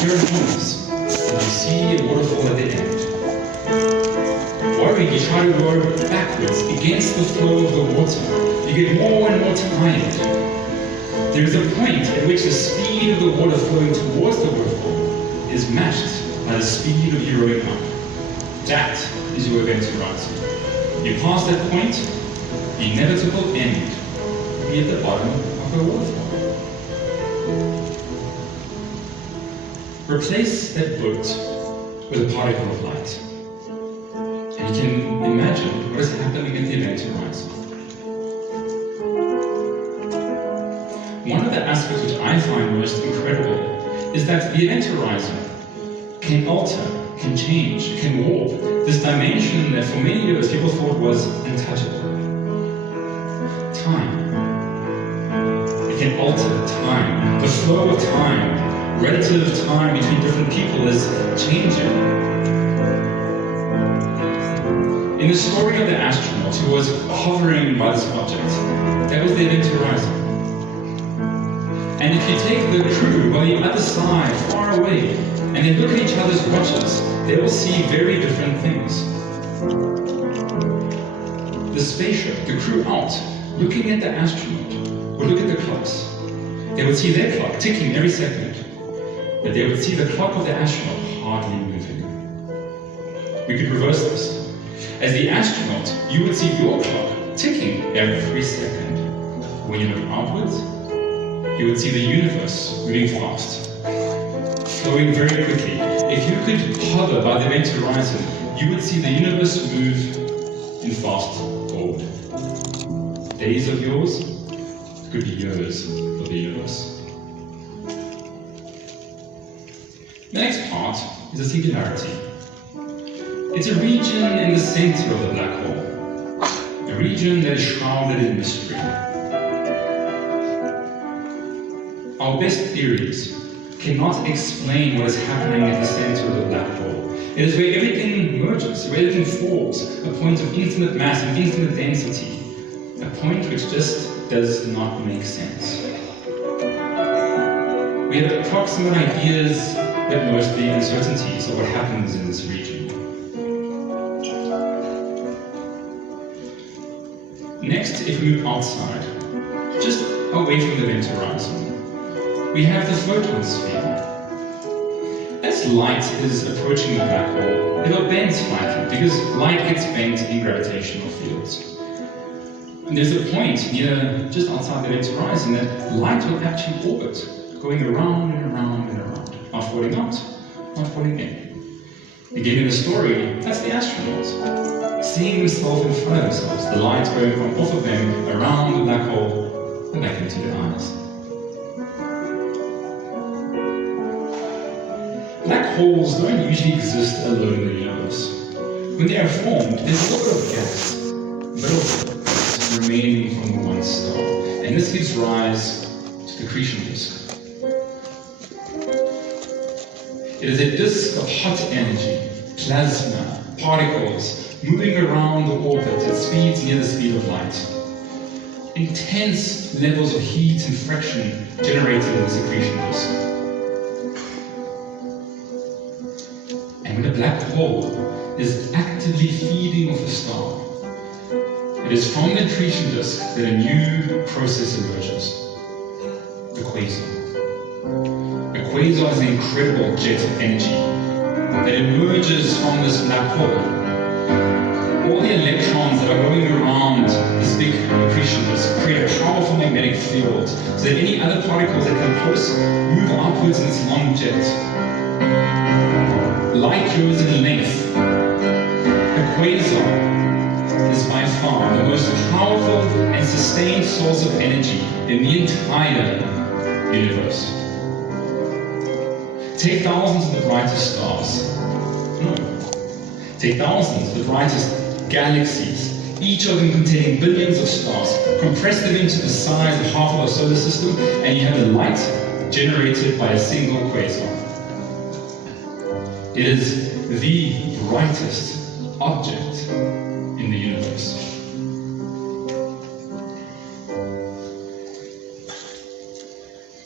pheromones, and you see a waterfall at the end. Worried, you try to row backwards against the flow of the water. You get more and more tired. There is a point at which the speed of the water flowing towards the waterfall is matched by the speed of you rowing up. That is your event horizon. You pass that point, the inevitable end will be at the bottom of the waterfall. Replace that boat with a particle of light. And you can imagine what is happening at the event horizon. One of the aspects which I find most incredible is that the event horizon can alter, can change, can warp this dimension that for many years people thought was untouchable. Time. It can alter time. The flow of time, relative time between different people is changing. In the story of the astronaut who was hovering by this object, that was the event horizon. And if you take the crew on the other side, far away, and they look at each other's watches, they will see very different things. The spaceship, the crew out, looking at the astronaut, would look at the clocks. They would see their clock ticking every second, but they would see the clock of the astronaut hardly moving. We could reverse this. As the astronaut, you would see your clock ticking every second. When you look outwards, you would see the universe moving fast, flowing very quickly. If you could hover by the event horizon, you would see the universe move in fast forward. Days of yours could be years of the universe. The next part is a singularity. It's a region in the center of the black hole, a region that is shrouded in mystery. Our best theories cannot explain what is happening at the center of the black hole. It is where everything merges, where everything falls, a point of infinite mass and infinite density, a point which just does not make sense. We have approximate ideas, but mostly uncertainties of what happens in this region. Next, if we move outside, just away from the event horizon, we have the photon sphere. As light is approaching the black hole, it will bend slightly because light gets bent in gravitational fields. And there's a point near, just outside the event horizon, that light will actually orbit, going around and around and around, not falling out, not falling in. Again in the story, that's the astronaut, seeing themselves in front of themselves, the light going from off of them, around the black hole, and back into their eyes. Black holes don't usually exist alone in the universe. When they are formed, there's a little bit of gas, remaining from the one star, and this gives rise to the accretion disk. It is a disk of hot energy, plasma, particles, moving around the orbit at speeds near the speed of light. Intense levels of heat and friction generated in this accretion disk. And when a black hole is actively feeding off a star, it is from the accretion disk that a new process emerges, the quasar. A quasar is an incredible jet of energy that emerges from this black hole. All the electrons that are going around this big accretion disk create a powerful magnetic field so that any other particles that come close move upwards in this long jet. Light years in length, a quasar is by far the most powerful and sustained source of energy in the entire universe. Take thousands of the brightest stars. No. Take thousands of the brightest galaxies, each of them containing billions of stars, compress them into the size of half of our solar system, and you have the light generated by a single quasar. It is the brightest object in the universe.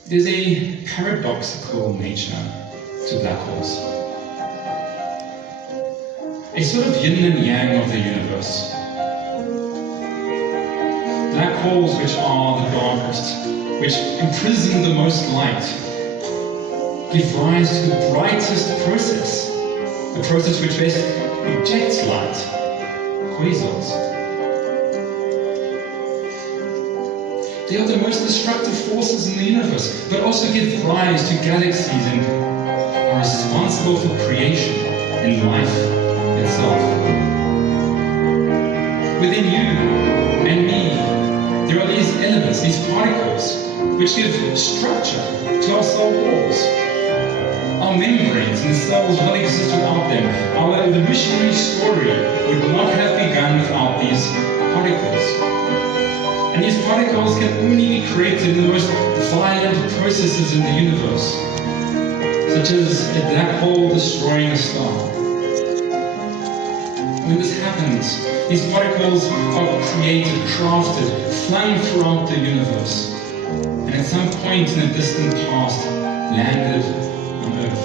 There's a paradoxical nature to black holes. A sort of yin and yang of the universe. Black holes, which are the darkest, which imprison the most light, give rise to the brightest process, the process which best ejects light, quasars. They are the most destructive forces in the universe, but also give rise to galaxies and are responsible for creation and life itself. Within you and me, there are these elements, these particles, which give structure to our cell walls. Our membranes and cells will not exist without them. Our evolutionary story would not have begun without these particles. And these particles can only be created in the most violent processes in the universe, such as a black hole destroying a star. When this happens, these particles are created, crafted, flung throughout the universe, and at some point in the distant past, landed on Earth.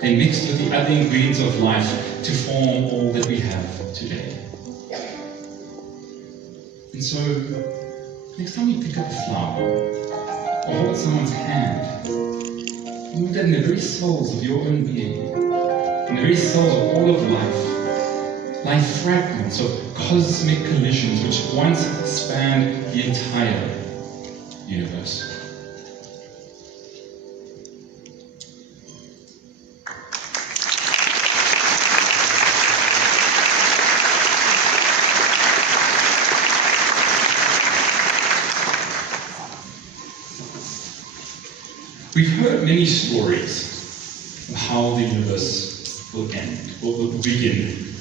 They mixed with the other ingredients of life to form all that we have today. And so, next time you pick up a flower, or hold someone's hand, know that in the very souls of your own being, in the very cells of all of life, lie fragments of cosmic collisions which once spanned the entire universe. We've heard many stories of how the universe will end, or will begin.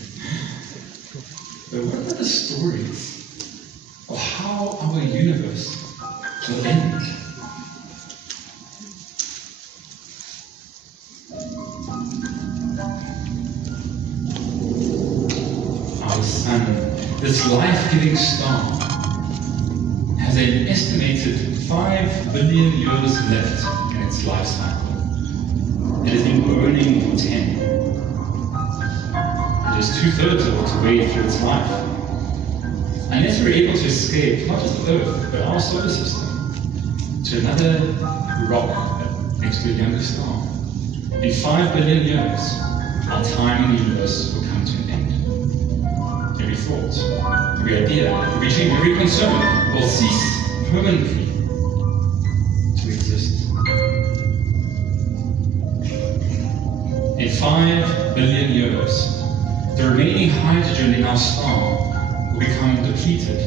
But what are the stories of how our universe will end? Our sun, this life-giving star, has an estimated 5 billion years left in its life cycle. It has been burning for 10. It is 2/3 of its way through its life. Unless we're able to escape not just Earth, but our solar system, to another rock next to a younger star, in 5 billion years, our time in the universe will come to an end. Every thought, every idea, every dream, every concern will cease permanently to exist. In 5 billion years, the remaining hydrogen in our star will become depleted,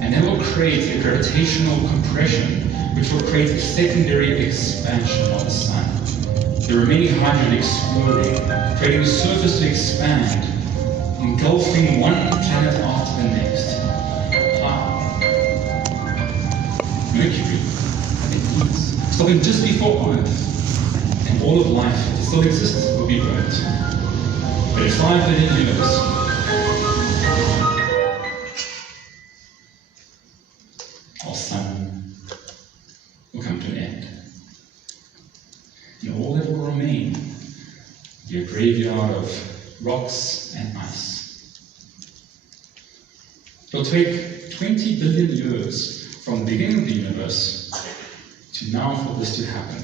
and that will create a gravitational compression which will create a secondary expansion of the sun. The remaining hydrogen exploding, creating a surface to expand, engulfing one planet after the next. Mercury, Venus, stopping just before Earth, and all of life that still exists will be burnt. But in 5 billion years, our sun will come to an end. And all that will remain will be a graveyard of rocks and ice. It will take 20 billion years from the beginning of the universe to now for this to happen.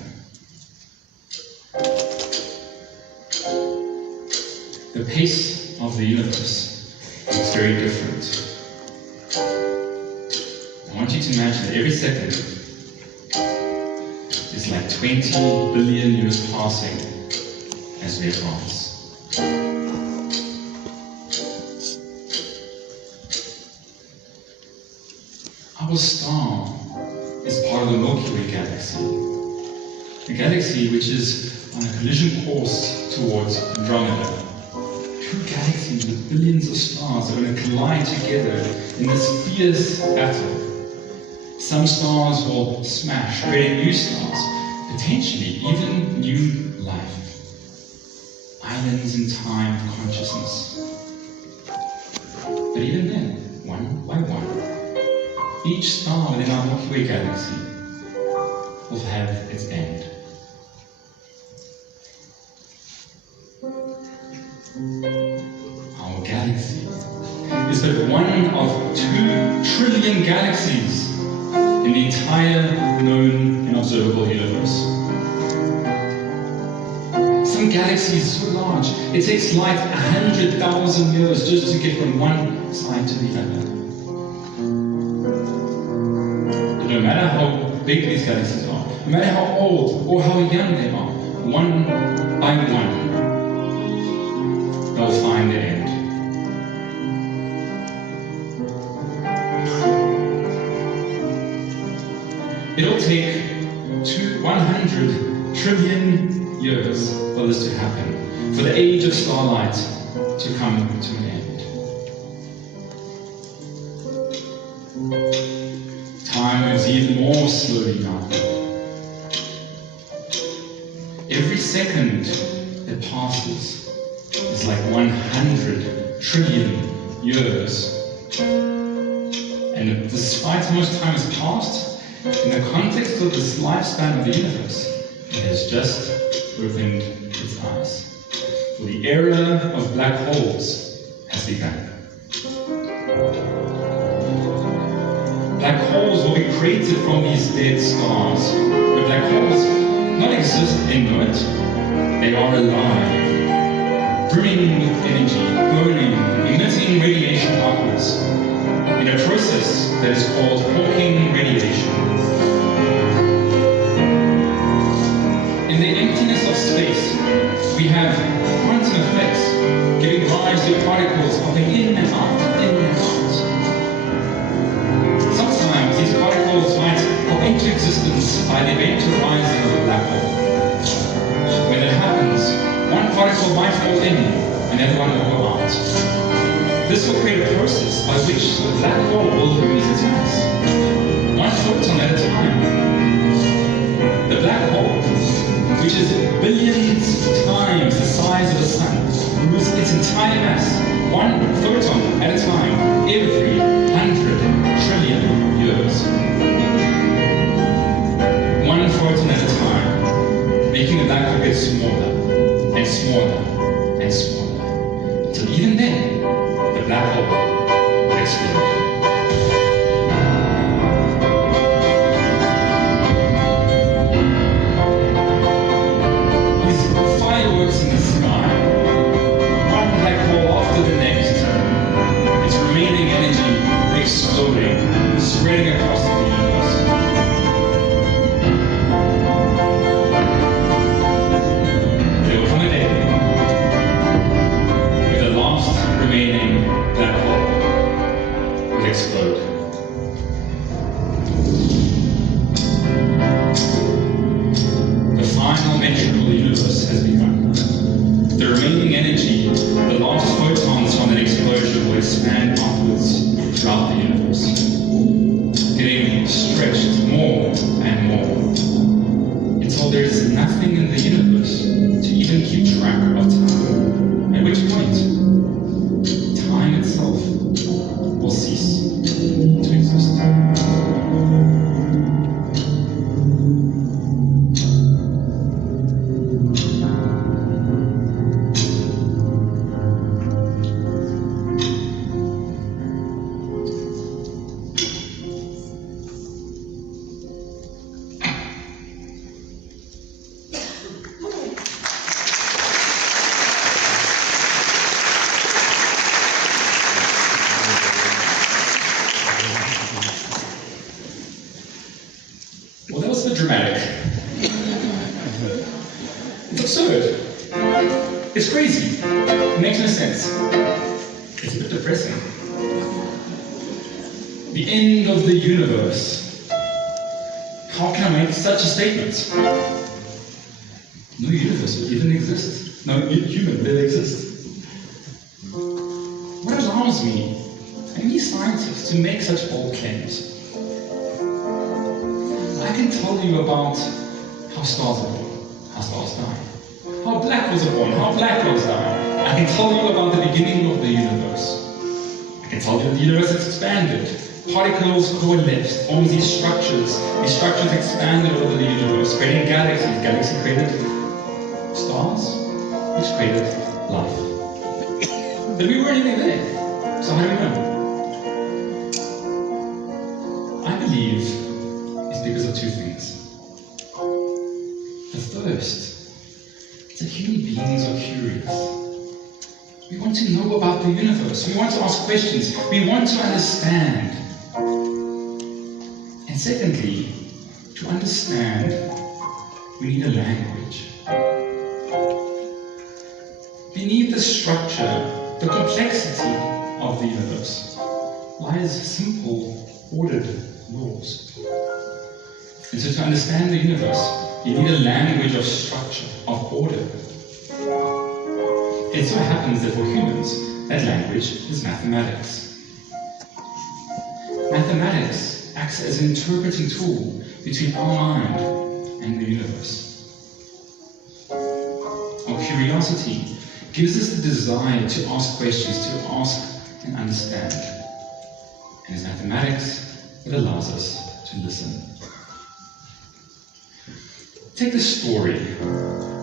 The pace of the universe is very different. I want you to imagine that every second is like 20 billion years passing as we advance. Our star is part of the Milky Way galaxy, a galaxy which is on a collision course towards Andromeda. Two galaxies with billions of stars are going to collide together in this fierce battle. Some stars will smash, creating new stars, potentially even new life. Islands in time of consciousness. But even then, one by one, each star within our Milky Way galaxy will have its end. one of 2 trillion galaxies in the entire known and observable universe. Some galaxies so large, it takes light 100,000 years just to get from one side to the other. But no matter how big these galaxies are, no matter how old or how young they are, one by one, they'll find their end. It'll take 100 trillion years for this to happen, for the age of starlight to come to an end. Time moves even more slowly now. Every second that passes is like 100 trillion years. And despite how much time has passed, in the context of this lifespan of the universe, it has just opened its eyes. For the era of black holes has begun. Black holes will be created from these dead stars. But black holes not exist inert, they are alive, brimming with energy, burning, emitting radiation outwards, in a process that is called Hawking radiation. In the emptiness of space, we have quantum effects giving rise to particles popping in and out, in and out. Sometimes these particles might pop into existence by the eventual rising of a black hole. When that happens, one particle might fall in and the other one will go out. This will create a process by which the black hole will lose its mass, one photon at a time. The black hole, which is billions times the size of the sun, loses its entire mass, one photon at a time, every 100 trillion years. One photon at a time, making the black hole get smaller and smaller and smaller, until even then, the black hole will explode. Fireworks in the sky, one black hole after the next, its remaining energy exploding, spreading across the universe. There will come a day where the last remaining black hole will explode. The final measure of the universe has begun. The remaining energy, the last photons from that explosion will expand upwards throughout the universe, getting stretched more and more, until there is nothing in the universe to even keep track of time, at which point time itself will cease to exist. Dramatic. It's absurd. It's crazy. It makes no sense. It's a bit depressing. The end of the universe. How can I make such a statement? No universe will even exist. No human will exist. What allows me, any scientist, to make such bold claims? I can tell you about how stars are born, how stars die, how black holes are born, how black holes die. I can tell you about the beginning of the universe. I can tell you that the universe has expanded. Particles coalesced, forms these structures. These structures expanded over the universe, creating galaxies. Galaxies created stars, which created life. But we weren't even there. So how do we know? I believe it's because of two things. The first is that human beings are curious. We want to know about the universe. We want to ask questions. We want to understand. And secondly, to understand, we need a language. Beneath the structure, the complexity of the universe lies simple, ordered laws. And so to understand the universe, you need a language of structure, of order. It so happens that for humans, that language is mathematics. Mathematics acts as an interpreting tool between our mind and the universe. Our curiosity gives us the desire to ask questions, to ask and understand. And it's mathematics that allows us to listen. Take the story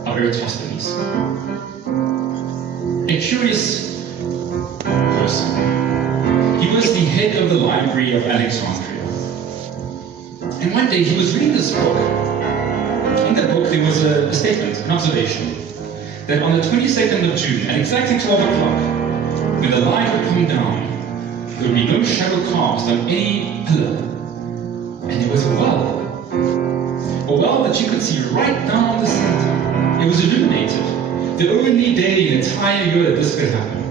of Eratosthenes. A curious person. He was the head of the library of Alexandria. And one day he was reading this book. In that book there was a statement, an observation, that on the 22nd of June, at exactly 12 o'clock, when the light would come down, there would be no shadow cast on any pillar. And there was a well that you could see right down the center. It was illuminated. The only day in the entire year that this could happen.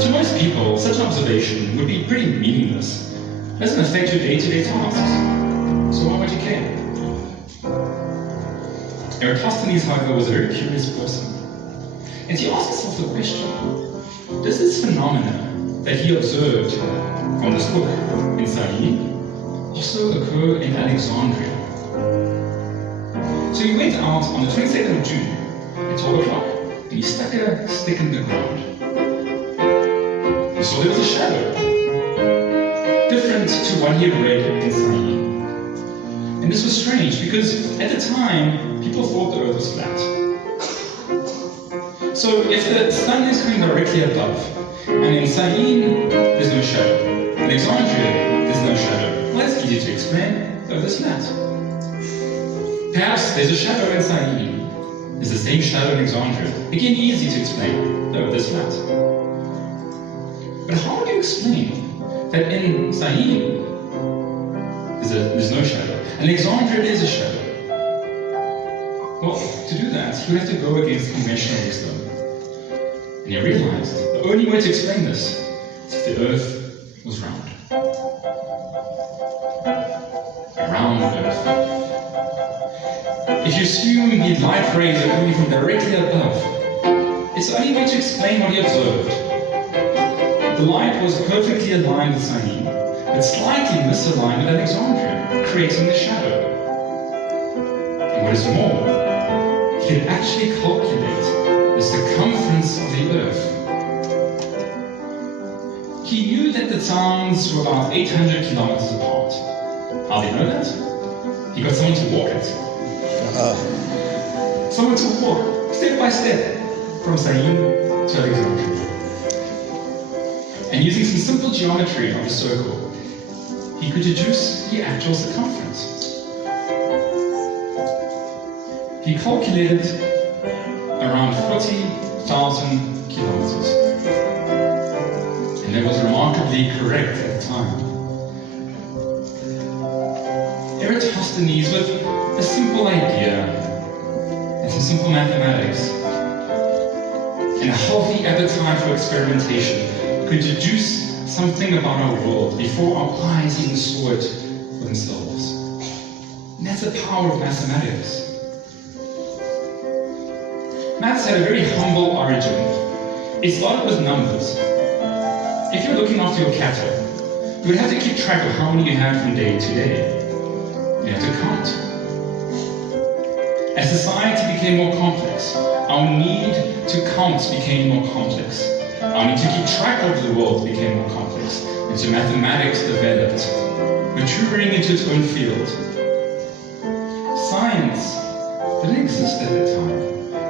To most people, such an observation would be pretty meaningless. It doesn't affect your day-to-day tasks. So why would you care? Eratosthenes, however, was a very curious person. And he asked himself the question, does this phenomena that he observed from this book in Syene also occur in Alexandria? So he went out on the 22nd of June at 12 o'clock and he stuck a stick in the ground. He saw there was a shadow, different to what he had read in Syene. And this was strange because at the time, people thought the earth was flat. So if the sun is coming directly above, and in Syene there's no shadow, in Alexandria there's no shadow, well, that's easy to explain, the earth is flat. Perhaps there's a shadow in Syene, there's the same shadow in Alexandria, again easy to explain, the earth is flat. But how do you explain that in Syene there's no shadow, and Alexandria there's a shadow? Well, to do that, you have to go against conventional wisdom. And he realized the only way to explain this is if the earth was round. A round earth. If you assume the light rays are coming from directly above, it's the only way to explain what he observed. The light was perfectly aligned with Syene, but slightly misaligned with Alexandria, creating the shadow. And what is more, he could actually calculate the circumference of the earth. He knew that the towns were about 800 kilometers apart. How did he know that? He got someone to walk it. Someone to walk, step by step, from Syene to Alexandria. And using some simple geometry of a circle, he could deduce the actual circumference. He calculated around 40,000 kilometers. And that was remarkably correct at the time. Eratosthenes, with a simple idea and some simple mathematics and a healthy appetite for experimentation, could deduce something about our world before our eyes even saw it for themselves. And that's the power of mathematics. Maths had a very humble origin. It started with numbers. If you're looking after your cattle, you would have to keep track of how many you had from day to day. You have to count. As society became more complex, our need to count became more complex. Our need to keep track of the world became more complex. And so mathematics developed, maturing into its own field. Science didn't exist at that time.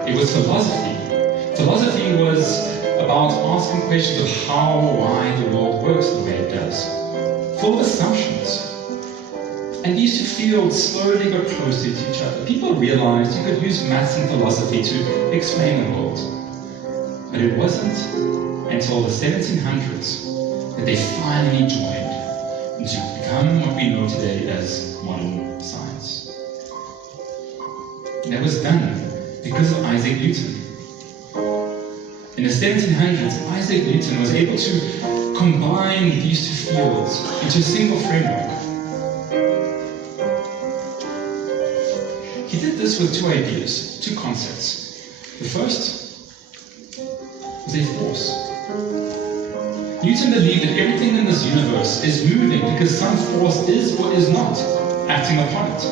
It was philosophy. Philosophy was a about asking questions of how or why the world works the way it does, full of assumptions. And these two fields slowly got closer to each other. People realized you could use maths and philosophy to explain the world. But it wasn't until the 1700s that they finally joined to become what we know today as modern science. And that was done because of Isaac Newton. In the 1700s, Isaac Newton was able to combine these two fields into a single framework. He did this with two ideas, two concepts. The first was a force. Newton believed that everything in this universe is moving because some force is or is not acting upon it.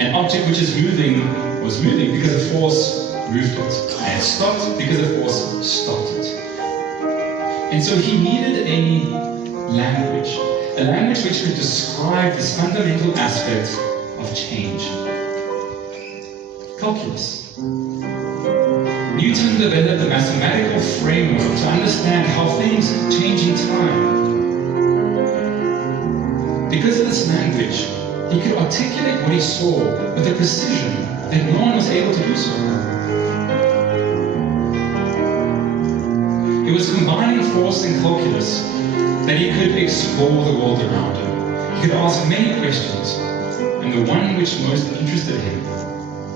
An object which is moving was moving because a force moved it, and it stopped because a force stopped it. And so he needed a language which could describe this fundamental aspect of change. Calculus. Newton developed a mathematical framework to understand how things change in time. Because of this language, he could articulate what he saw with a precision that no one was able to do so. It was combining force and calculus that he could explore the world around him. He could ask many questions, and the one which most interested him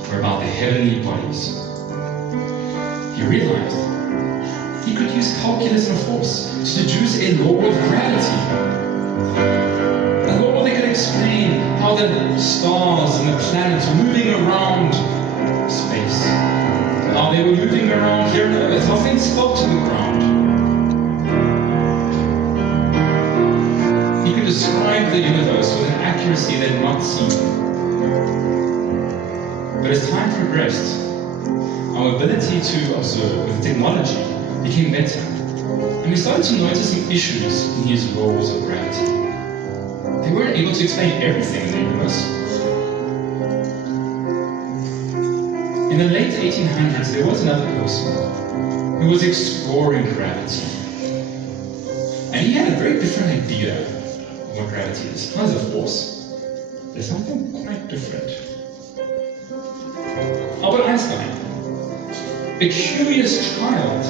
were about the heavenly bodies. He realized he could use calculus and force to deduce a law of gravity. A law that could explain how the stars and the planets were moving around space, how they were moving around here on Earth, how things fell to the ground. He could describe the universe with an accuracy that had not seen. But as time progressed, our ability to observe with technology became better, and we started to notice some issues in his laws of gravity. They weren't able to explain everything in the universe. In the late 1800s, there was another person who was exploring gravity. And he had a very different idea of what gravity is. Not as a force, there's something quite different. Albert Einstein, a curious child,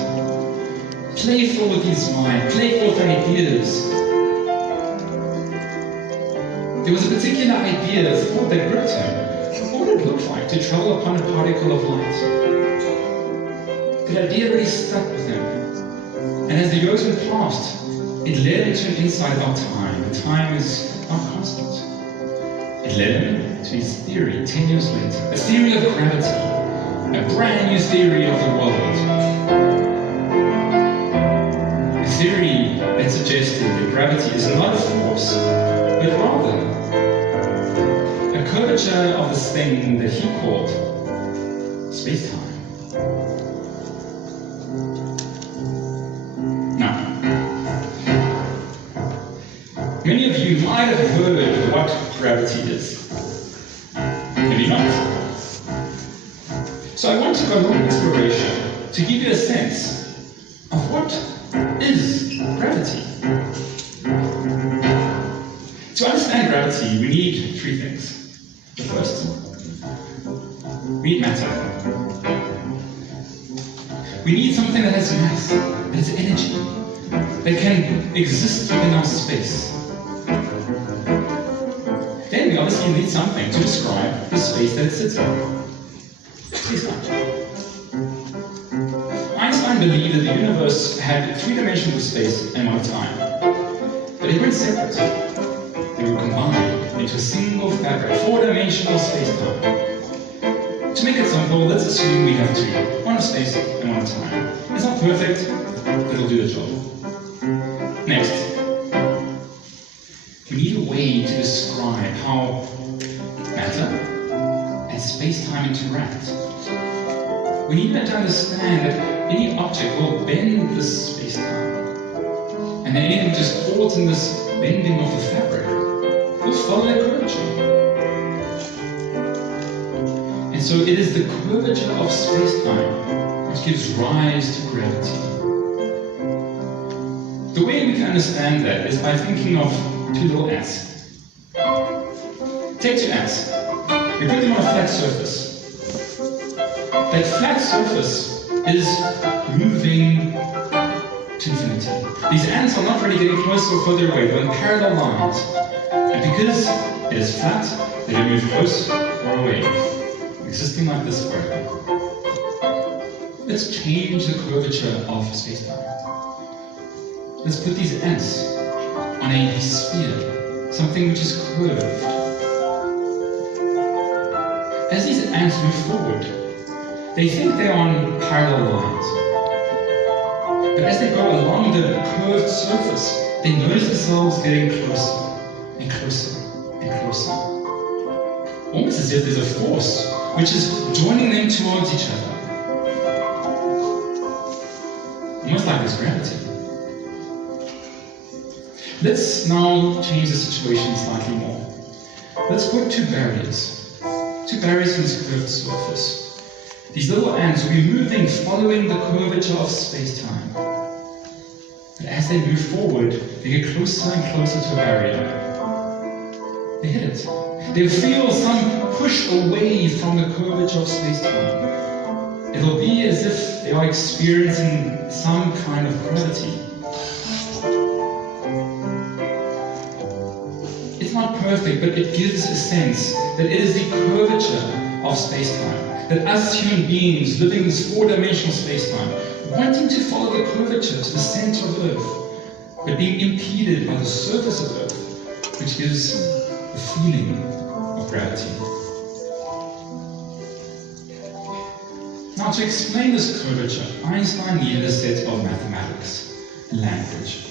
playful with his mind, playful with ideas. There was a particular idea, a thought that gripped him. What would it look like to travel upon a particle of light? That idea really stuck with him. And as the years went past, it led him to an insight about time. And time is not constant. It led him to his theory 10 years later, a theory of gravity. A brand new theory of the world. A theory that suggested that gravity is not a force, but rather a curvature of this thing that he called space-time. Now, many of you might have heard what gravity is. Maybe not. So I want to go on exploration to give you a sense of what is gravity. To understand gravity, we need three things. The first, we need matter. We need something that has mass, that has energy, that can exist within our space. Then we obviously need something to describe the space that it sits in. Einstein believed that the universe had three dimensions of space and one time. But they weren't separate. They were combined into a single fabric, four-dimensional space-time. To make it simple, let's assume we have two, one of space and one of time. It's not perfect, but it'll do the job. Next, we need a way to describe how matter and space-time interact. We need to understand that any object will bend this space-time. And then anything just caught in this bending of the fabric will follow that curvature. And so it is the curvature of space-time which gives rise to gravity. The way we can understand that is by thinking of two little ants. Take two ants. We put them on a flat surface. That flat surface is moving to infinity. These ants are not really getting closer or further away, they're on parallel lines. And because it is flat, they don't move close or away, existing like this forever. Let's change the curvature of space-time. Let's put these ants on a sphere, something which is curved. As these ants move forward, they think they're on parallel lines. But as they go along the curved surface, they notice themselves getting closer and closer and closer. Almost as if there's a force which is joining them towards each other. Almost like there's gravity. Let's now change the situation slightly more. Let's put two barriers on this curved surface. These little ants will be moving following the curvature of space-time. But as they move forward, they get closer and closer to a barrier. They hit it. They feel some push away from the curvature of space-time. It'll be as if they are experiencing some kind of gravity. It's not perfect, but it gives a sense that it is the curvature of space-time. That us human beings living in this four-dimensional space-time, wanting to follow the curvature to the center of Earth, but being impeded by the surface of Earth, which gives the feeling of gravity. Now, to explain this curvature, Einstein needed a set of mathematics and language.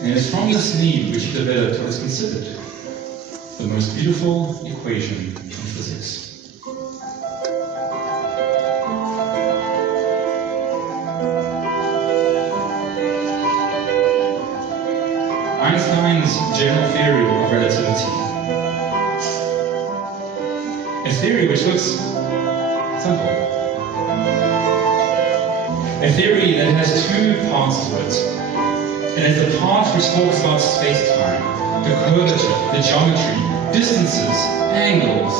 And it is from this need which he developed what is considered the most beautiful equation in physics. Einstein's general theory of relativity. A theory which looks simple. A theory that has two parts to it. It has the part which talks about space-time, the curvature, the geometry, distances, angles.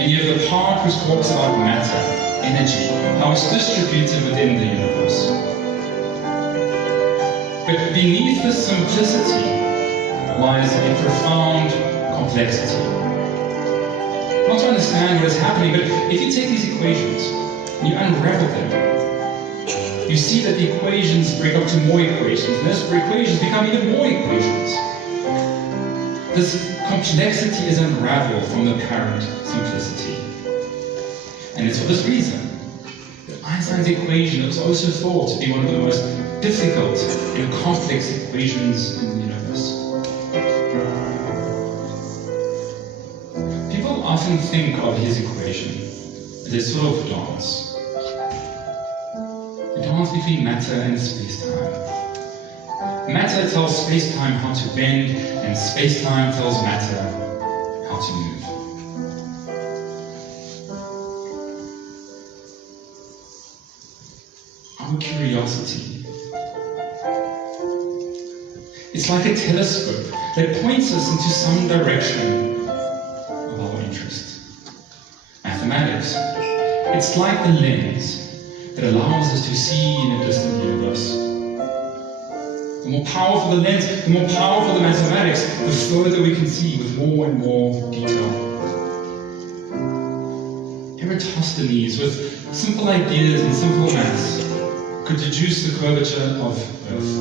And you have the part which talks about matter, energy, how it's distributed within the universe. But beneath this simplicity lies a profound complexity. Not to understand what is happening, but if you take these equations and you unravel them, you see that the equations break up to more equations, and those equations become even more equations. This complexity is unraveled from the apparent simplicity. And it's for this reason that Einstein's equation is also thought to be one of the most difficult and complex equations in the universe. People often think of his equation as a sort of dance. A dance between matter and space-time. Matter tells space-time how to bend, and space-time tells matter how to move. Our curiosity. It's like a telescope that points us into some direction of our interest. Mathematics. It's like the lens that allows us to see in a distant universe. The more powerful the lens, the more powerful the mathematics, the further we can see with more and more detail. Eratosthenes, with simple ideas and simple maths, could deduce the curvature of Earth.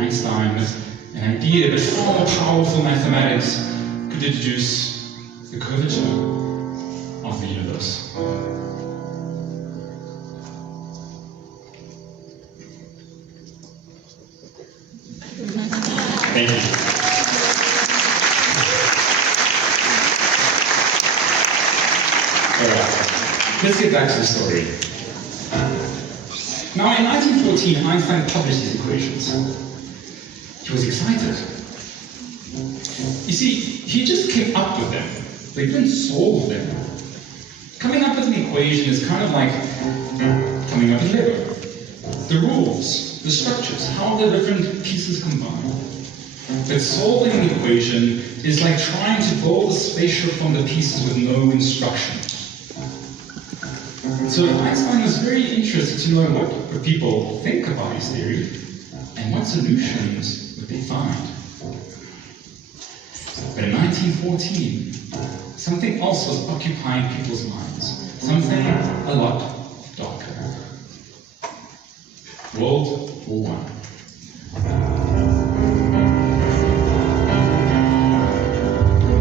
Einstein, with an idea but far more powerful mathematics, could deduce the curvature of the universe. Thank you. Alright, let's get back to the story. Now, in 1914, Einstein published his equations. He was excited. You see, he just came up with them. They didn't solve them. Coming up with an equation is kind of like coming up with Lego. The rules, the structures, how the different pieces combine. But solving an equation is like trying to build a spaceship from the pieces with no instruction. So Einstein was very interested to know what people think about his theory and what solutions would they find. But in 1914, something else was occupying people's minds, something a lot darker. World War I.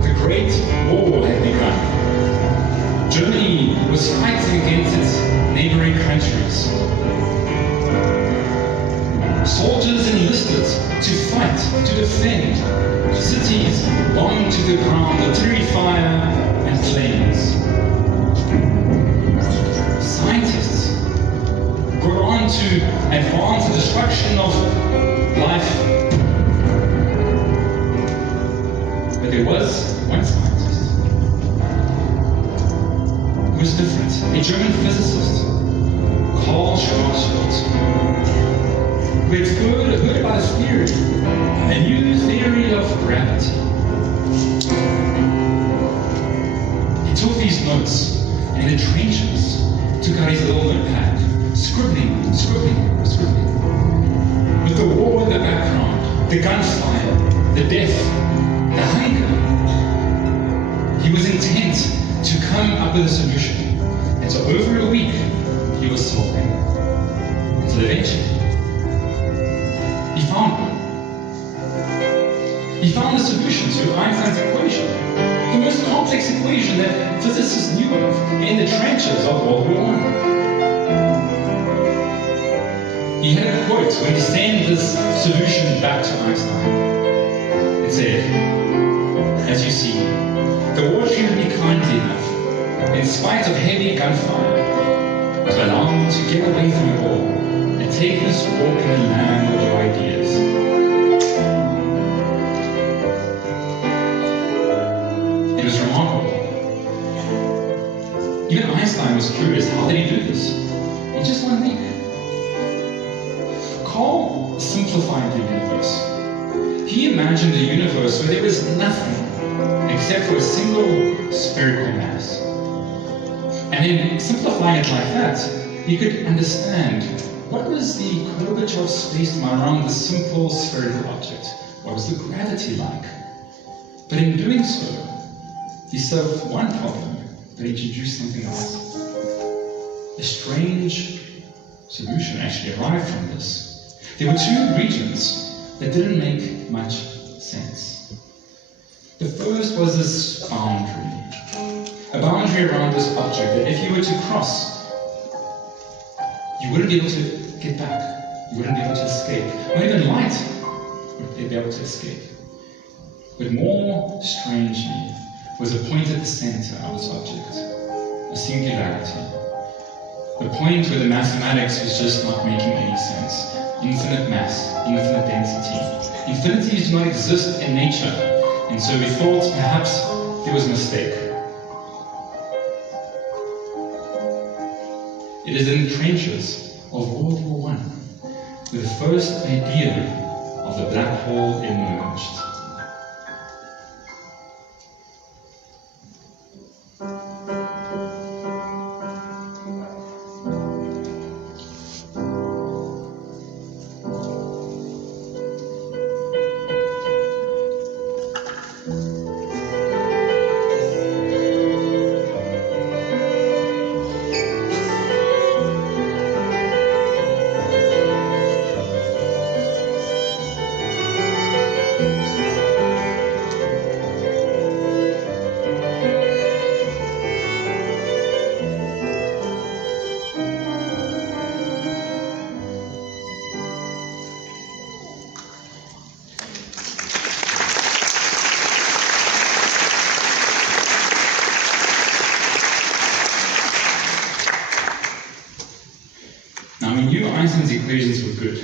The Great War had begun. Germany was fighting against its neighboring countries. Soldiers enlisted to fight, to defend cities bombed to the ground, artillery fire and planes. Scientists go on to advance the destruction of life. But there was one scientist who was different, a German physicist, Carl Schwarzschild, who had heard about his theory, a new theory of gravity. He took these notes and in the trenches took out his little notepad, scribbling. With the war in the background, the gunfire, the death, the hunger. He was intent to come up with a solution. And so over a week, he was solving. Until eventually, he found one. He found the solution to Einstein's equation, the most complex equation that physicists knew of in the trenches of World War I. He had a quote when he sent this solution back to Einstein. It said, "As you see, the war treated me kindly enough, in spite of heavy gunfire, to allow me to get away from it all and take this walk in the land of your ideas." It was remarkable. Even Einstein was curious, how did he do this? In just one week. Carl simplified the universe. He imagined a universe where there was nothing except for a single spherical mass. And in simplifying it like that, he could understand what was the curvature of space-time around the simple spherical object. What was the gravity like? But in doing so, he solved one problem, but he introduced something else. A strange solution actually arrived from this. There were two regions that didn't make much sense. The first was this boundary. A boundary around this object that if you were to cross, you wouldn't be able to get back. You wouldn't be able to escape. Not even light would be able to escape. But more strangely was a point at the center of this object, a singularity. The point where the mathematics was just not making any sense. Infinite mass, infinite density. Infinities do not exist in nature, and so we thought perhaps there was a mistake. It is in the trenches of World War I where the first idea of the black hole emerged. Now, we knew Einstein's equations were good.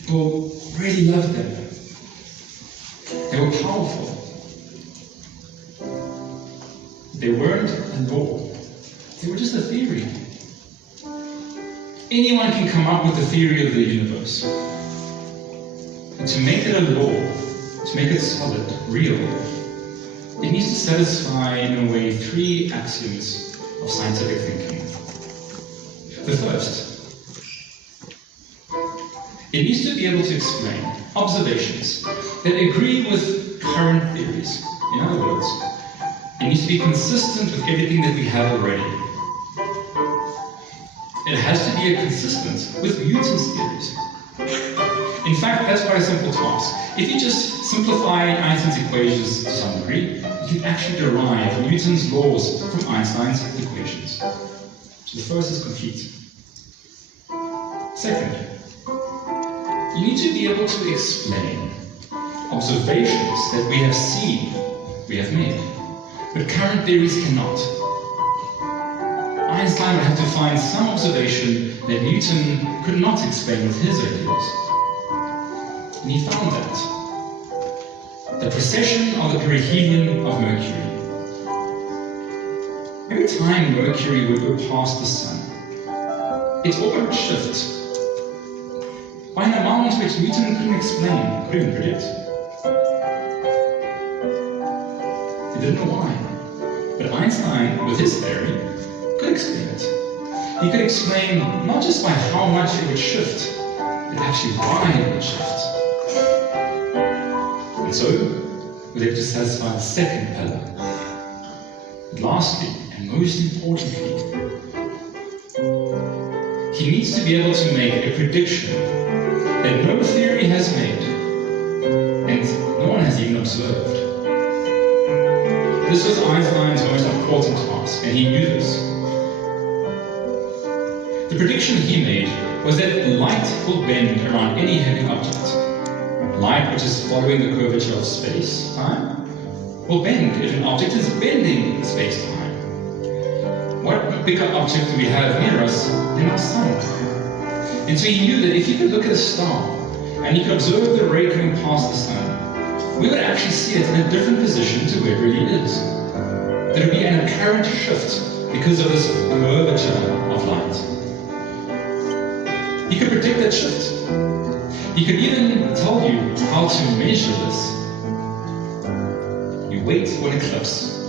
People really loved them. They were powerful. They weren't a law. They were just a theory. Anyone can come up with a theory of the universe. But to make it a law, to make it solid, real, it needs to satisfy, in a way, 3 axioms of scientific thinking. The first, it needs to be able to explain observations that agree with current theories. In other words, it needs to be consistent with everything that we have already. It has to be consistent with Newton's theories. In fact, that's quite a simple task. If you just simplify Einstein's equations to some degree, you can actually derive Newton's laws from Einstein's equations. So the first is complete. Second, you need to be able to explain observations that we have seen, we have made, but current theories cannot. Einstein would have to find some observation that Newton could not explain with his ideas. And he found that. The precession of the perihelion of Mercury. Every time Mercury would go past the Sun, its orbit would shift by an amount which Newton couldn't explain, couldn't predict. He didn't know why. But Einstein, with his theory, could explain it. He could explain not just by how much it would shift, but actually why it would shift. And so, we have to satisfy the second pillar. And lastly, and most importantly, he needs to be able to make a prediction that no theory has made, and no one has even observed. This was Einstein's most important task, and he knew this. The prediction he made was that light will bend around any heavy object. Light, which is following the curvature of space-time, will bend if an object is bending space-time. What bigger object do we have near us than our sun? And so he knew that if you could look at a star, and you could observe the ray coming past the sun, we would actually see it in a different position to where it really is. There would be an apparent shift because of this curvature of light. He could predict that shift. He could even tell you how to measure this. You wait for an eclipse.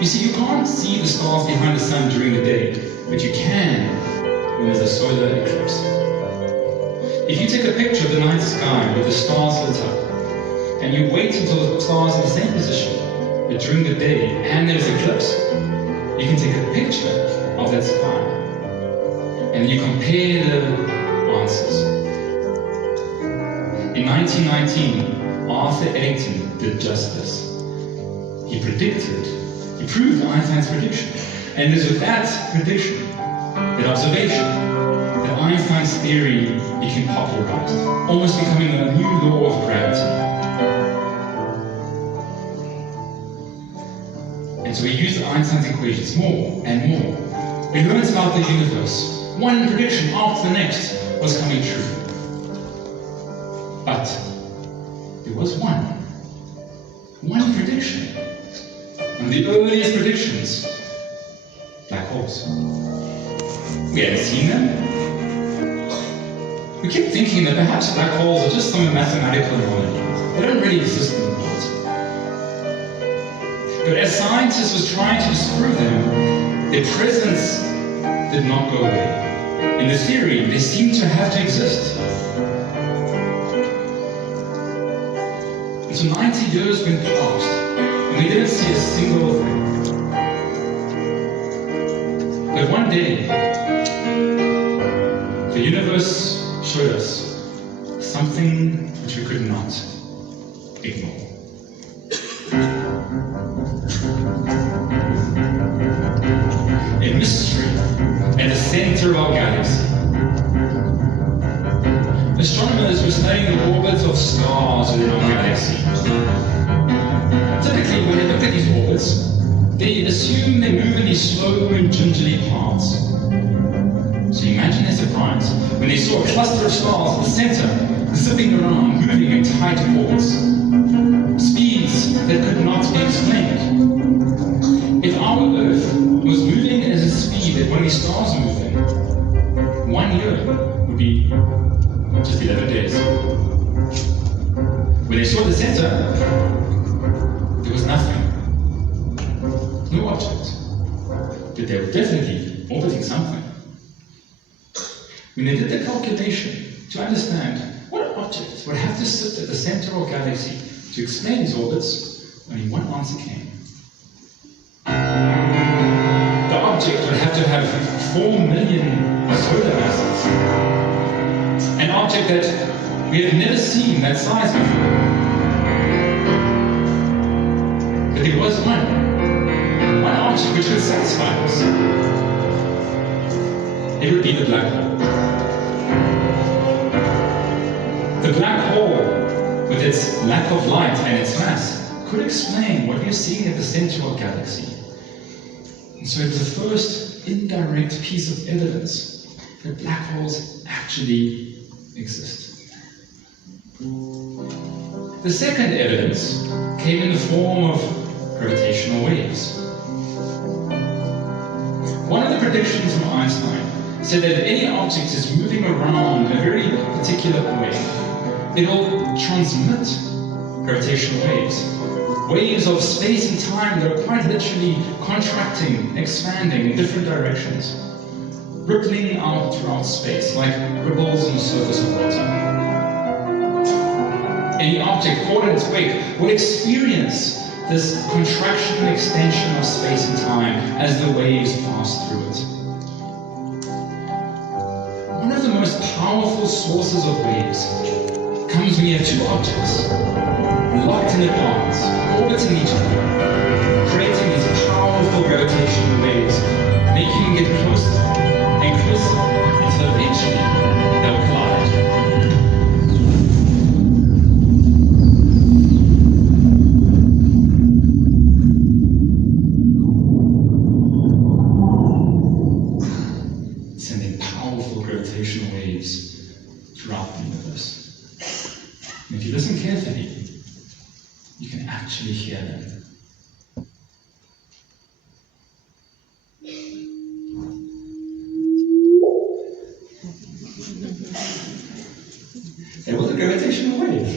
You see, you can't see the stars behind the sun during the day, but you can when there's a solar eclipse. If you take a picture of the night sky with the stars lit up, and you wait until the stars are in the same position, but during the day, and there's an eclipse, you can take a picture of that sky, and you compare the answers. In 1919, Arthur Eddington did just this. He proved Einstein's prediction. And it is with that prediction, that observation, that Einstein's theory became popularized, almost becoming a new law of gravity. And so we used Einstein's equations more and more. We learned about the universe. One prediction after the next was coming true. But there was one prediction. One of the earliest predictions, black holes. We hadn't seen them. We kept thinking that perhaps black holes are just some mathematical anomaly. They don't really exist in the world. But as scientists was trying to disprove them, their presence did not go away. In the theory, they seemed to have to exist. And so 90 years went past, and we didn't see a single thing. But one day, the universe showed us something which we could not ignore. A mystery at the center of our galaxy. Astronomers were studying the orbits of stars within our galaxy. Typically, when they look at these orbits, they assume they move in these slow and gingerly paths. So imagine their surprise when they saw a cluster of stars at the center, zipping around, moving in tight orbits. Speeds that could not be explained. If our Earth was moving as a many stars moving, 1 year would be just 11 days. When they saw the center, there was nothing. No object. But they were definitely orbiting something. When they did the calculation to understand what object would have to sit at the center of a galaxy to explain these orbits, only one answer came. The object would have to have 4 million solar masses. An object that we have never seen that size before. But there was one object which would satisfy us. It would be the black hole. The black hole, with its lack of light and its mass, could explain what we're seeing at the center of the galaxy. And so it was the first indirect piece of evidence that black holes actually exist. The second evidence came in the form of gravitational waves. One of the predictions from Einstein said that if any object is moving around in a very particular way, it will transmit gravitational waves. Waves of space and time that are quite literally contracting, expanding in different directions, rippling out throughout space like ripples on the surface of water. Any object caught in its wake will experience this contraction and extension of space and time as the waves pass through it. One of the most powerful sources of waves comes when you have two objects locked in advance, orbiting each other, creating these powerful gravitational waves, making them get closer and closer until eventually they'll collide. Sending powerful gravitational waves throughout the universe. And if you listen carefully, you can actually hear them. It was a gravitational wave.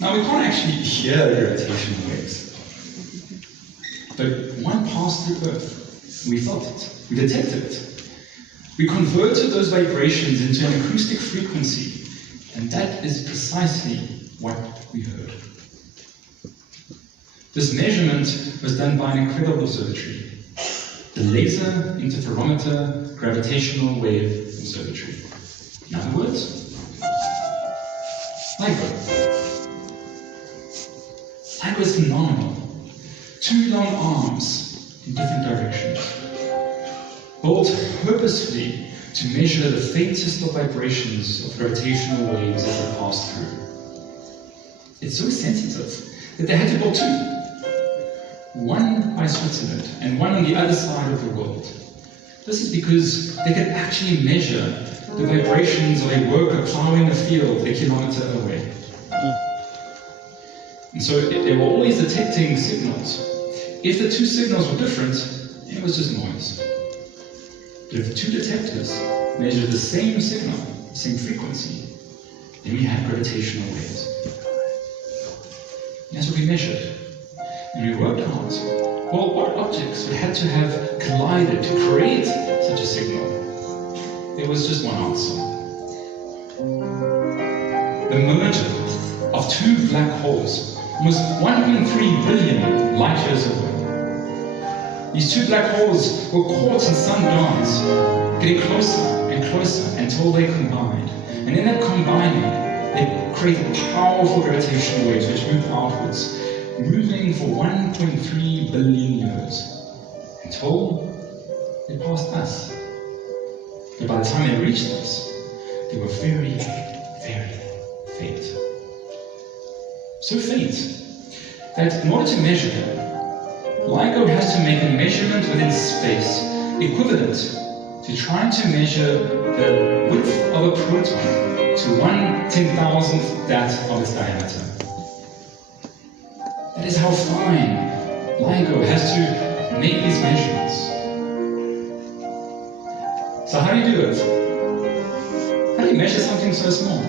Now we can't actually hear gravitational waves, but one passed through Earth. We felt it. We detected it. We converted those vibrations into an acoustic frequency, and that is precisely what we heard. This measurement was done by an incredible observatory, the Laser Interferometer Gravitational Wave Observatory. In other words, LIGO. LIGO is phenomenal. 2 long arms in different directions, built purposefully to measure the faintest of vibrations of gravitational waves as they pass through. It's so sensitive that they had to build 2. One by Switzerland and one on the other side of the world. This is because they could actually measure the vibrations of a worker plowing a field a kilometer away. And so they were always detecting signals. If the 2 signals were different, it was just noise. But if the 2 detectors measured the same signal, the same frequency, then we had gravitational waves. And that's what we measured. And we worked out, well, what objects would have to have collided to create such a signal? There was just one answer. The merger of 2 black holes was 1.3 billion light years away. These 2 black holes were caught in some dance, getting closer and closer until they combined. And in that combining, they created powerful gravitational waves which moved outwards, moving for 1.3 billion years, until they passed us. But by the time they reached us, they were very, very faint. So faint that in order to measure them, LIGO has to make a measurement within space equivalent to trying to measure the width of a proton to 1/10,000th that of its diameter. That is how fine LIGO has to make these measurements. So how do you do it? How do you measure something so small?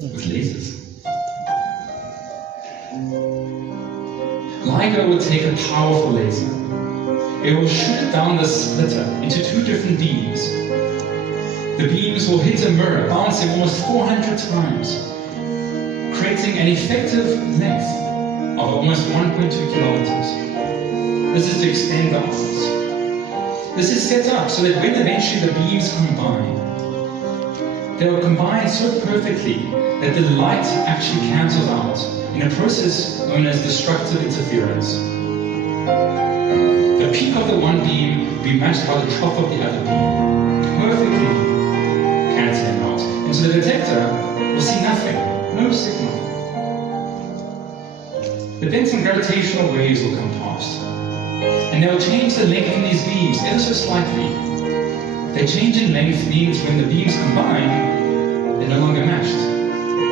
With lasers. LIGO would take a powerful laser. It will shoot down the splitter into two different beams. The beams will hit a mirror, bouncing almost 400 times, creating an effective length of almost 1.2 kilometers. This is to extend the arms. This is set up so that when eventually the beams combine, they will combine so perfectly that the light actually cancels out in a process known as destructive interference. The peak of the one beam will be matched by the trough of the other beam, perfectly cancelling out. And so the detector will see nothing, no signal. But then some gravitational waves will come past, and they will change the length of these beams ever so slightly. Their change in length means when the beams combine, they're no longer matched.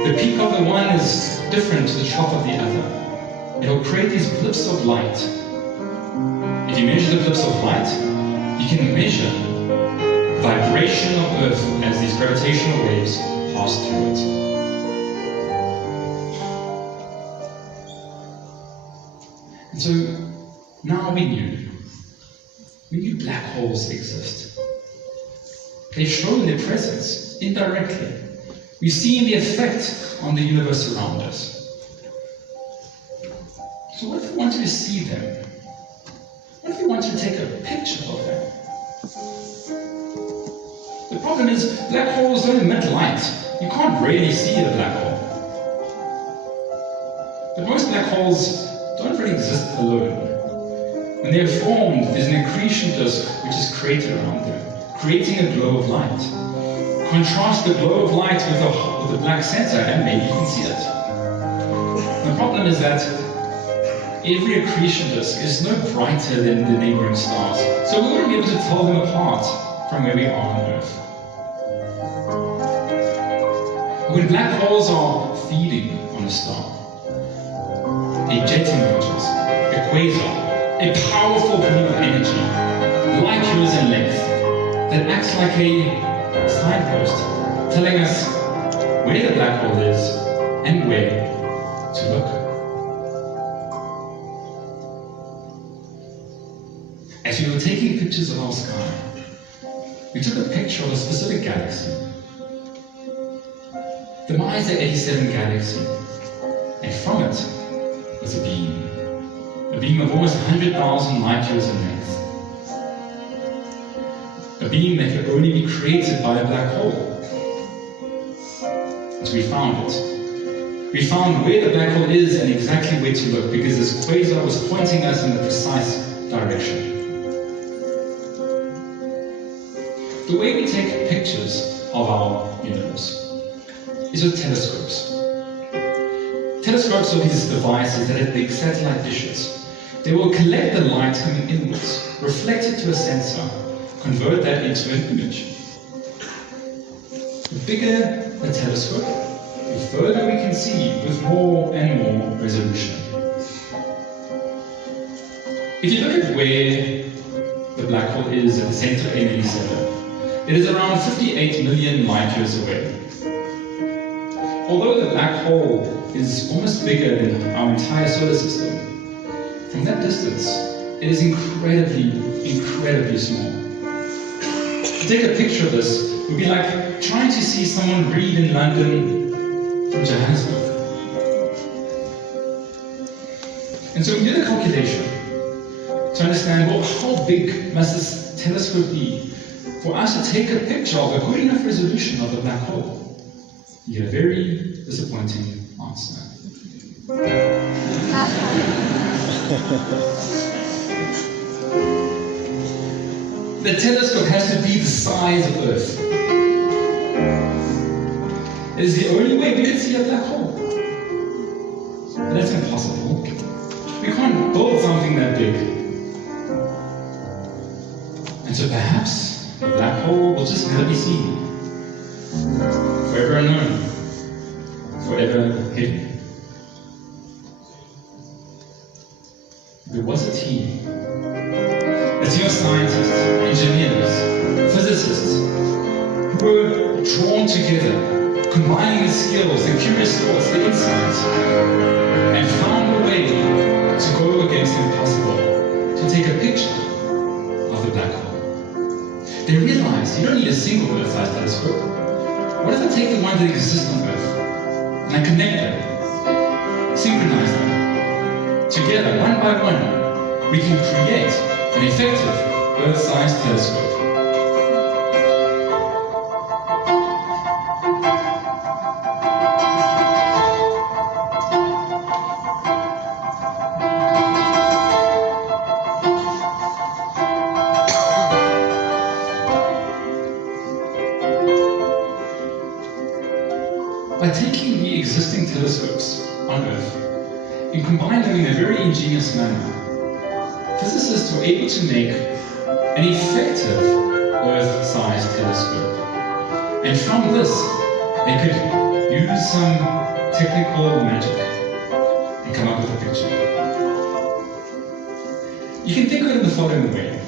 The peak of the one is different to the trough of the other. It will create these blips of light. If you measure the blips of light, you can measure the vibration of Earth as these gravitational waves pass through it. And so now we knew black holes exist. They've shown their presence indirectly. We've seen the effect on the universe around us. So what if we wanted to see them? What if we wanted to take a picture of them? The problem is, black holes don't emit light. You can't really see a black hole. But most black holes don't really exist alone. When they're formed, there's an accretion disk which is created around them, creating a glow of light. Contrast the glow of light with the black center, and maybe you can see it. The problem is that every accretion disk is no brighter than the neighboring stars, so we wouldn't be able to tell them apart from where we are on Earth. When black holes are feeding on a star, a jet emerges, a quasar, a powerful beam of energy, light years in length, that acts like a signpost, telling us where the black hole is and where to look. As we were taking pictures of our sky, we took a picture of a specific galaxy, the Mizar 87 galaxy, and from it was a beam of almost 100,000 light years in length. A beam that could only be created by a black hole. And so we found it. We found where the black hole is and exactly where to look, because this quasar was pointing us in the precise direction. The way we take pictures of our universe is with telescopes. Telescopes are these devices that have big satellite dishes. They will collect the light coming inwards, reflect it to a sensor, convert that into an image. The bigger the telescope, the further we can see with more and more resolution. If you look at where the black hole is at the center of AN87, it is around 58 million light years away. Although the black hole is almost bigger than our entire solar system, from that distance, it is incredibly, incredibly small. To take a picture of this would be like trying to see someone read in London from Johannesburg. And so we did a calculation to understand, well, how big must this telescope be for us to take a picture of a good enough resolution of the black hole? You get a very disappointing answer. The telescope has to be the size of Earth. It is the only way we can see a black hole. But that's impossible. We can't build something that big. And so perhaps the black hole will just never be seen. Forever unknown. Forever hidden. there was a team of scientists, engineers, physicists, who were drawn together, combining the skills, the curious thoughts, the insights, and found a way to go against the impossible, to take a picture of the black hole. They realized you don't need a single Earth-sized telescope. What if I take the ones that exist on Earth, and I connect them, synchronize them? Together, one by one, we can create an effective Earth-sized telescope. By taking the existing telescopes on Earth and combining them in a very ingenious manner, physicists were able to make an effective Earth-sized telescope. And from this, they could use some technical magic and come up with a picture. You can think of it in the following way.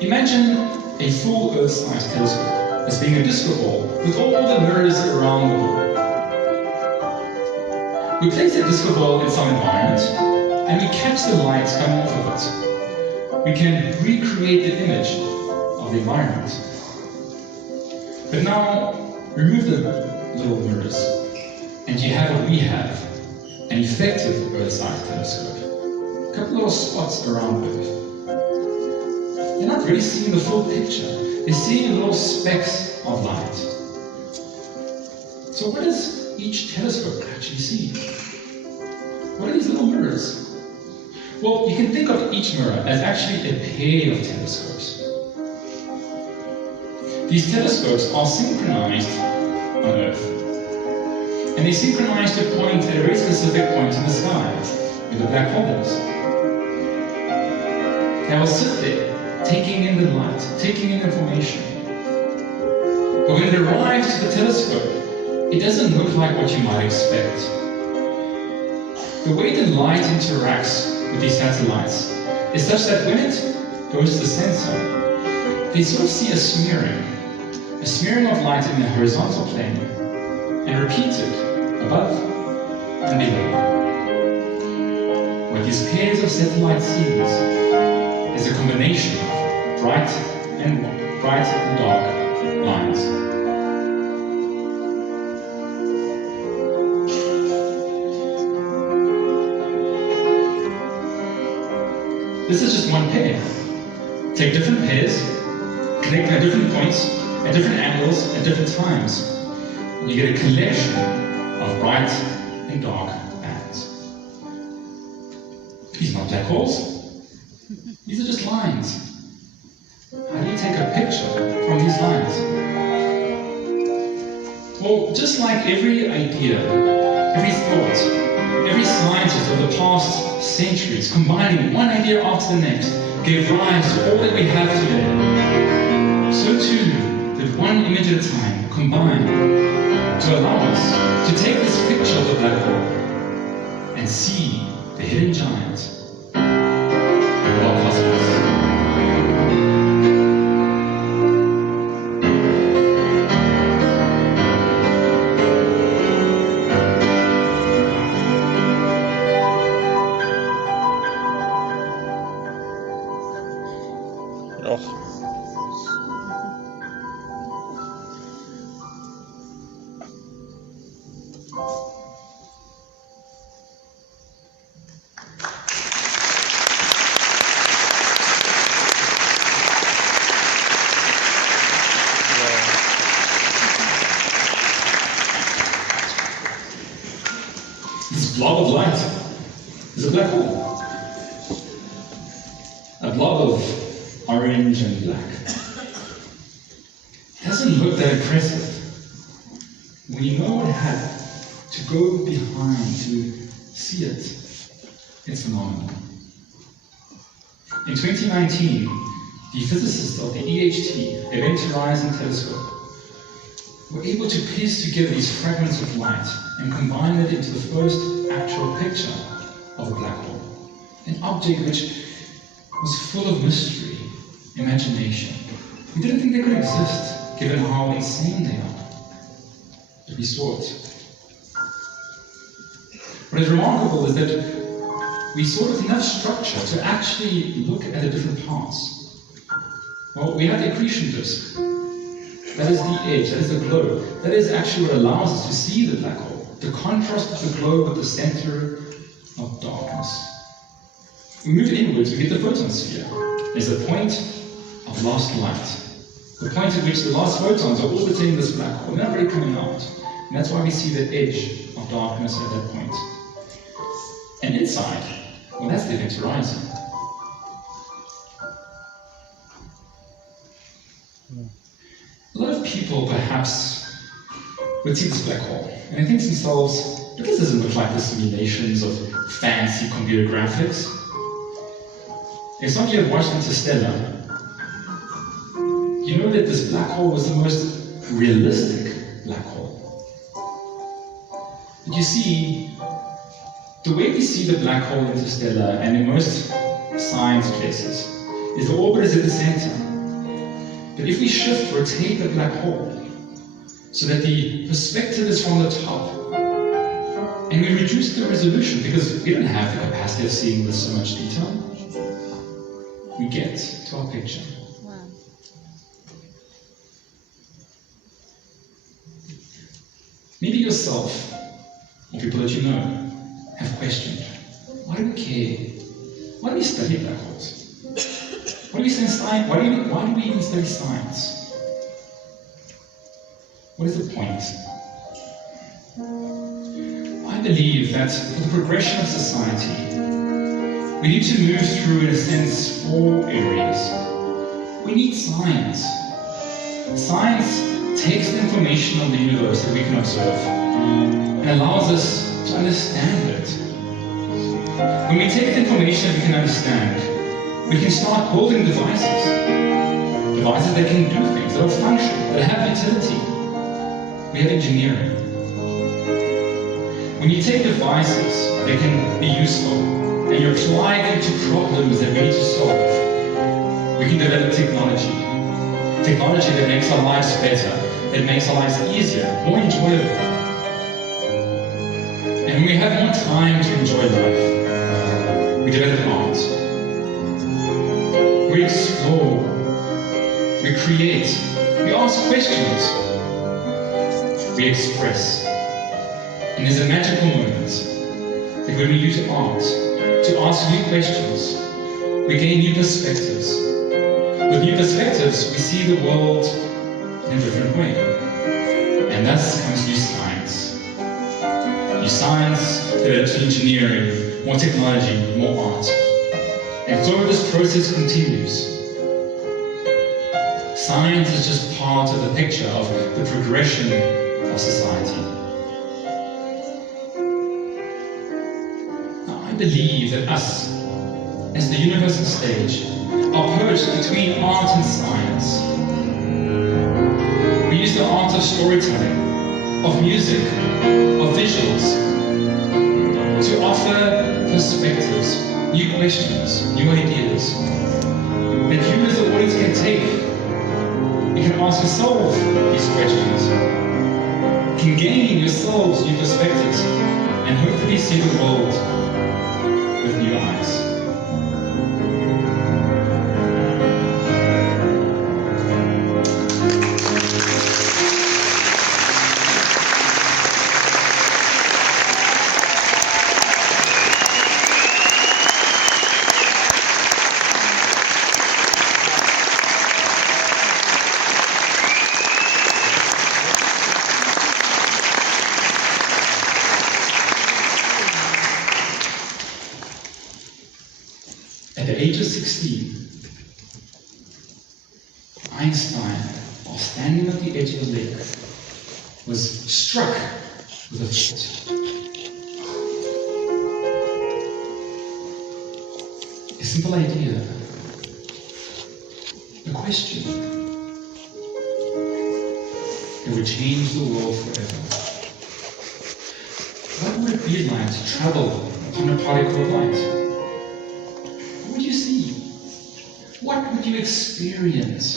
Imagine a full Earth-sized telescope as being a disco ball with all the mirrors around the ball. We place the disco ball in some environment and we catch the light coming off of it. We can recreate the image of the environment. But now, remove the little mirrors and you have what we have, an effective Earth-sized telescope. A couple little spots around Earth. They're not really seeing the full picture. They're seeing little specks of light. So what does each telescope actually see? What are these little mirrors? Well, you can think of each mirror as actually a pair of telescopes. These telescopes are synchronized on Earth. And they synchronize to point at a very specific point in the sky, where the black hole is. They will sit there, taking in the light, taking in information. But when it arrives to the telescope, it doesn't look like what you might expect. The way the light interacts with these satellites is such that when it goes to the sensor, they sort of see a smearing of light in the horizontal plane, and repeat it above and below. What these pairs of satellites sees is a combination of bright and dark lines. This is just one pair. Take different pairs, connect them at different points, at different angles, at different times. And you get a collection of bright and dark bands. These are not black holes. These are just lines. How do you take a picture from these lines? Well, just like every idea, every thought, every scientist of the past centuries, combining one idea after the next, gave rise to all that we have today. So too did one image at a time combine to allow us to take this picture of the black hole and see the hidden giant of our cosmos. This blob of light is a black hole. A blob of orange and black. It doesn't look that impressive. When you know what it had to go behind to see it, it's phenomenal. In 2019, the physicists of the EHT, Event Horizon Telescope, were able to piece together these fragments of light and combine it into the first actual picture of a black hole. an object which was full of mystery, imagination. We didn't think they could exist, given how insane they are. But we saw it. What is remarkable is that we saw it enough structure to actually look at the different parts. Well, we have the accretion disk. That is the edge, that is the globe. That is actually what allows us to see the black hole. The contrast of the globe at the center of darkness. We move inwards, we get the photon sphere. There's a point of last light. The point at which the last photons are orbiting this black hole. They're not really coming out. And that's why we see the edge of darkness at that point. And inside, well, that's the event horizon. A lot of people perhaps would see this black hole and they think to themselves, but this doesn't look like the simulations of fancy computer graphics. If some of you have watched Interstellar, you know that this black hole was the most realistic black hole. But you see, the way we see the black hole in Interstellar and in most science places is the orbit is at the center. But if we rotate the black hole so that the perspective is from the top, and we reduce the resolution because we don't have the capacity of seeing with so much detail, we get to our picture. Wow. Maybe yourself, or people that you know, have questioned, why do we care? Why do we study black holes? Why do we study science? Why do we even study science? What is the point? I believe that for the progression of society, we need to move through, in a sense, 4 areas. We need science. Science takes the information of the universe that we can observe and allows us to understand it. When we take the information that we can understand, we can start building devices. Devices that can do things, that are functional, that have utility. We have engineering. When you take devices that can be useful and you apply them to problems that we need to solve, we can develop technology. Technology that makes our lives better, that makes our lives easier, more enjoyable. And when we have more time to enjoy life, we develop art. We explore, we create, we ask questions, we express. And there's a magical moment that when we use art to ask new questions, we gain new perspectives. With new perspectives, we see the world in a different way. And thus comes new science. New science develops engineering, more technology, more art. And so this process continues. Science is just part of the picture of the progression of society. Now, I believe that us, as the universal stage, are perched between art and science. We use the art of storytelling, of music, of visuals, to offer perspectives, new questions, new ideas, that you as the audience can take. You can ask yourself these questions, can gain yourselves new perspectives, and hopefully see the world with new eyes. At the age of 16, Einstein, while standing at the edge of the lake, was struck with a thought. A simple idea, a question that would change the world forever. What would it be like to travel upon a particle of light? you experience.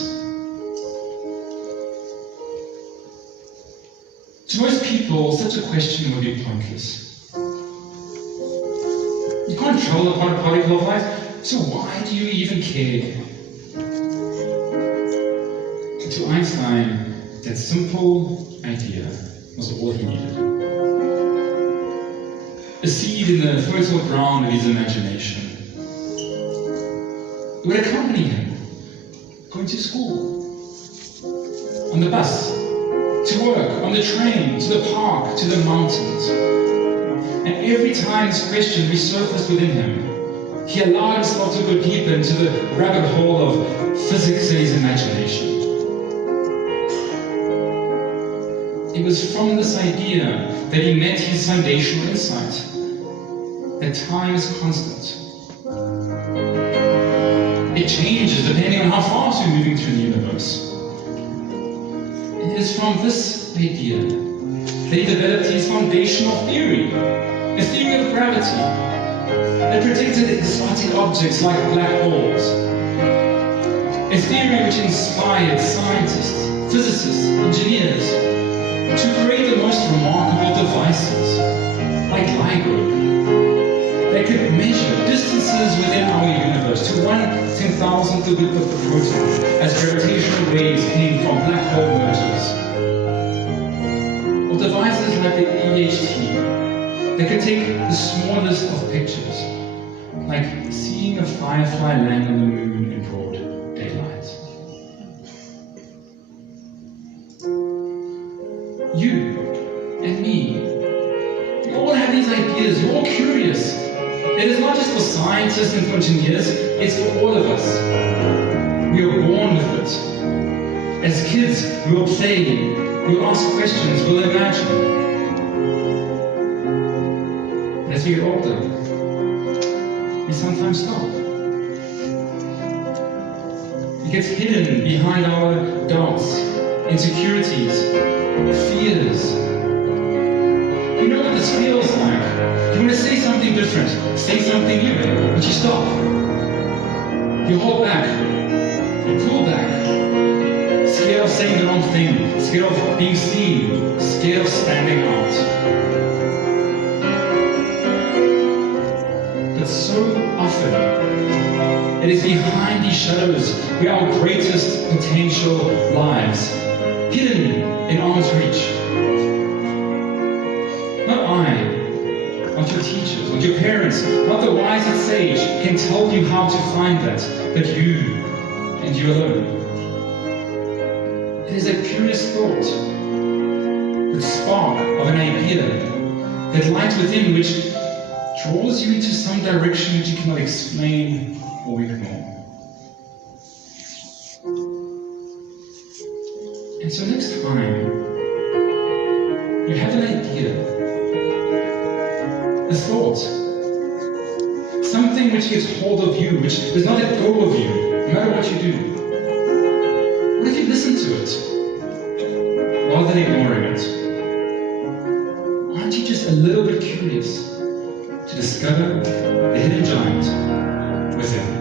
To most people, such a question would be pointless. You can't control the particle of light, so why do you even care? To Einstein, that simple idea was all he needed. A seed in the fertile ground of his imagination. It would accompany him, going to school, on the bus, to work, on the train, to the park, to the mountains. And every time this question resurfaced within him, he allowed himself to go deeper into the rabbit hole of physics and his imagination. It was from this idea that he met his foundational insight, that time is constant. It changes depending on how fast we're moving through the universe. And it is from this idea that he developed his foundational theory, a theory of gravity, that predicted exotic objects like black holes. A theory which inspired scientists, physicists, engineers to create the most remarkable devices, like LIGO, that could measure distances within our universe to 1/10,000th the width of the photon, as gravitational waves came from black hole mergers. Or devices like the EHT, that could take the smallest of pictures, like seeing a firefly land on the moon in broad daylight. You and me, we all have these ideas, we're all curious. It is not just for scientists and for engineers, it's for all of us. We are born with it. As kids, we will play, we will ask questions, we will imagine. As we get older, we sometimes stop. It gets hidden behind our doubts, insecurities, fears. You know what this feels like. You want to say something different, say something new, but you stop. You hold back, you pull back, scared of saying the wrong thing, scared of being seen, scared of standing out. But so often, it is behind these shadows where our greatest potential lies, hidden in arm's reach. Not I, not your teachers, not your parents, not the wisest sage can tell you how to find that, but you and you alone. It is a curious thought, the spark of an idea that lies within which draws you into some direction which you cannot explain or ignore. And so next time you have an idea, a thought, something which gets hold of you, which does not let go of you, no matter what you do. What if you listen to it, rather than ignoring it? Aren't you just a little bit curious to discover the hidden giant within?